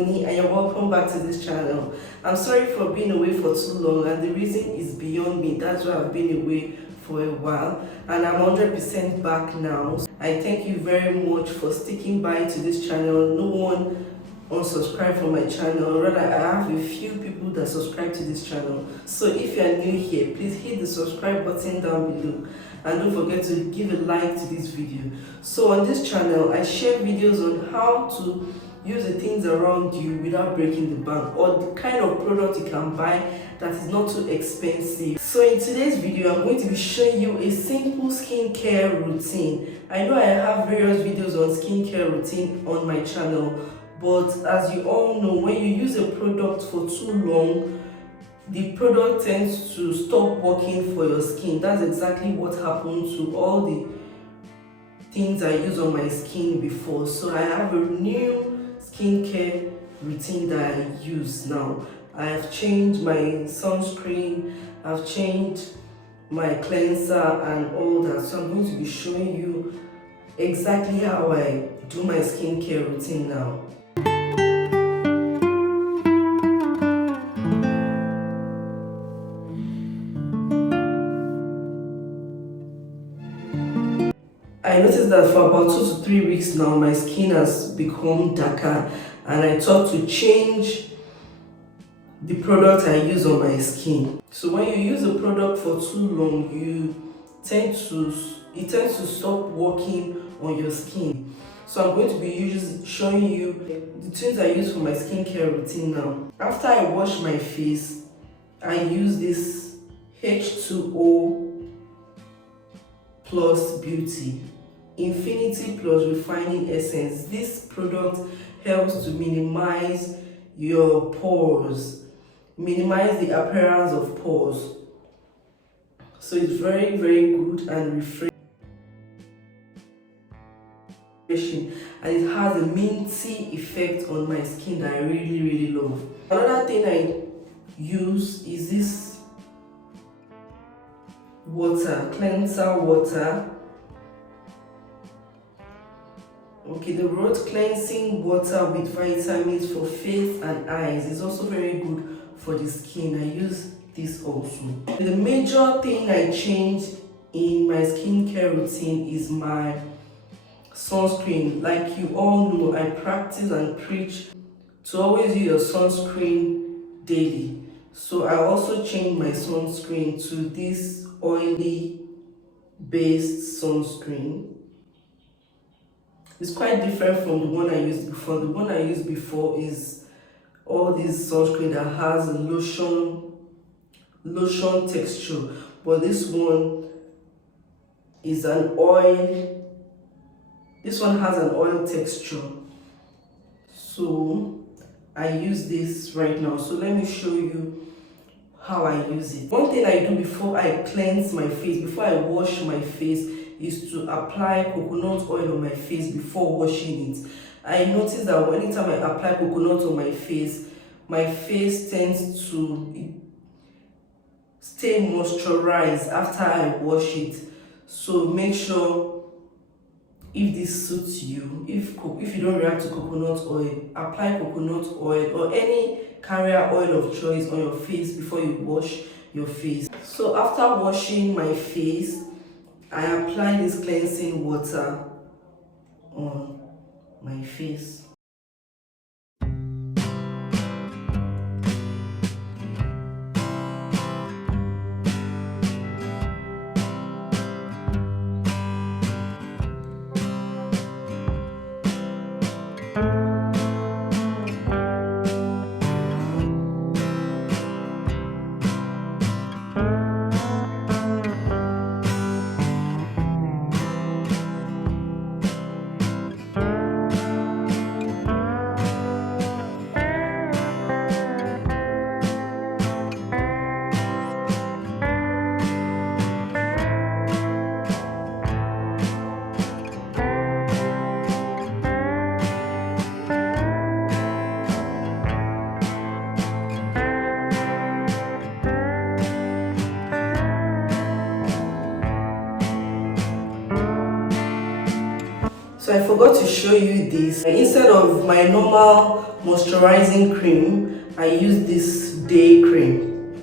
Tony and you're welcome back to this channel. I'm sorry for being away for too long, and the reason is beyond me. That's why I've been away for a while and I'm 100% back now. I thank you very much for sticking by to this channel. No one unsubscribe from my channel, rather I have a few people that subscribe to this channel. So if you are new here, please hit the subscribe button down below and don't forget to give a like to this video. So on this channel I share videos on how to use the things around you without breaking the bank, or the kind of product you can buy that is not too expensive. So in today's video I'm going to be showing you a simple skincare routine. I know I have various videos on skincare routine on my channel, but as you all know, when you use a product for too long, the product tends to stop working for your skin. That's exactly what happened to all the things I used on my skin before. So I have a new skincare routine that I use now. I have changed my sunscreen, I've changed my cleanser and all that. So I'm going to be showing you exactly how I do my skincare routine now. I noticed that for about 2 to 3 weeks now, my skin has become darker, and I thought to change the product I use on my skin. So when you use a product for too long, it tends to stop working on your skin. So I'm going to be showing you the things I use for my skincare routine now. After I wash my face, I use this H2O Plus Beauty Infinity Plus Refining Essence. This product helps to minimize your pores, minimize the appearance of pores. So it's very, very good and refreshing, and it has a minty effect on my skin that I really, really love. Another thing I use is this water, cleanser water. Okay, the Rose Cleansing Water with vitamins for face and eyes is also very good for the skin. I use this also. The major thing I changed in my skincare routine is my sunscreen. Like you all know, I practice and preach to always use your sunscreen daily. So I also changed my sunscreen to this oily based sunscreen. It's quite different from the one I used before. The one I used before is all this sunscreen that has a lotion texture, but this one is an oil. This one has an oil texture. So I use this right now. So let me show you how I use it. One thing I do before I cleanse my face, before I wash my face, is to apply coconut oil on my face before washing it. I notice that anytime I apply coconut on my face tends to stay moisturized after I wash it. So make sure, if this suits you, if you don't react to coconut oil, apply coconut oil or any carrier oil of choice on your face before you wash your face. So after washing my face, I apply this cleansing water on my face. forgot to show you this. Instead of my normal moisturizing cream, I use this day cream.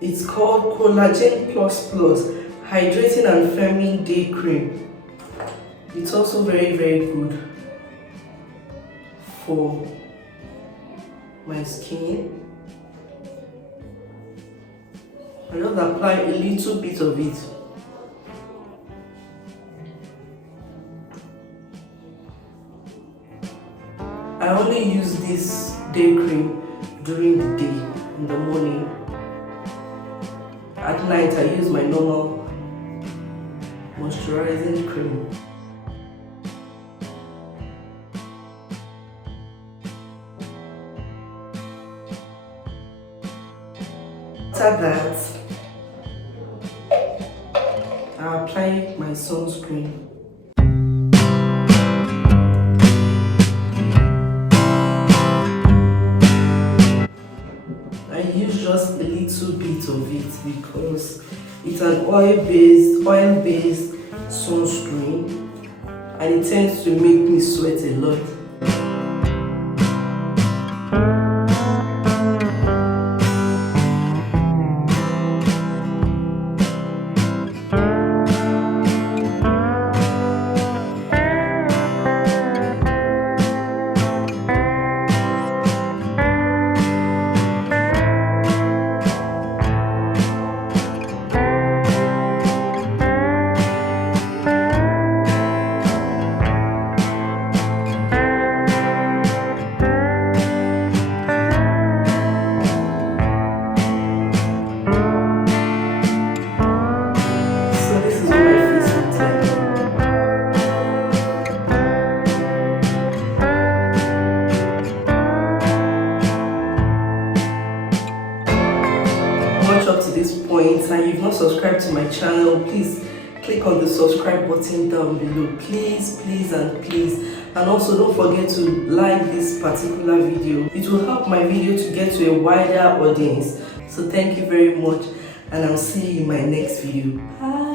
It's called Collagen Plus Plus Hydrating and Firming Day Cream. It's also very good for my skin. I just apply a little bit of it. I only use this day cream during the day, in the morning. At night I use my normal moisturizing cream. After that, I apply my sunscreen. I use just a little bit of it because it's an oil-based sunscreen and it tends to make me sweat a lot. Up to this point and you've not subscribed to my channel, please click on the subscribe button down below, please and also don't forget to like this particular video. It will help my video to get to a wider audience. So thank you very much and I'll see you in my next video. Bye.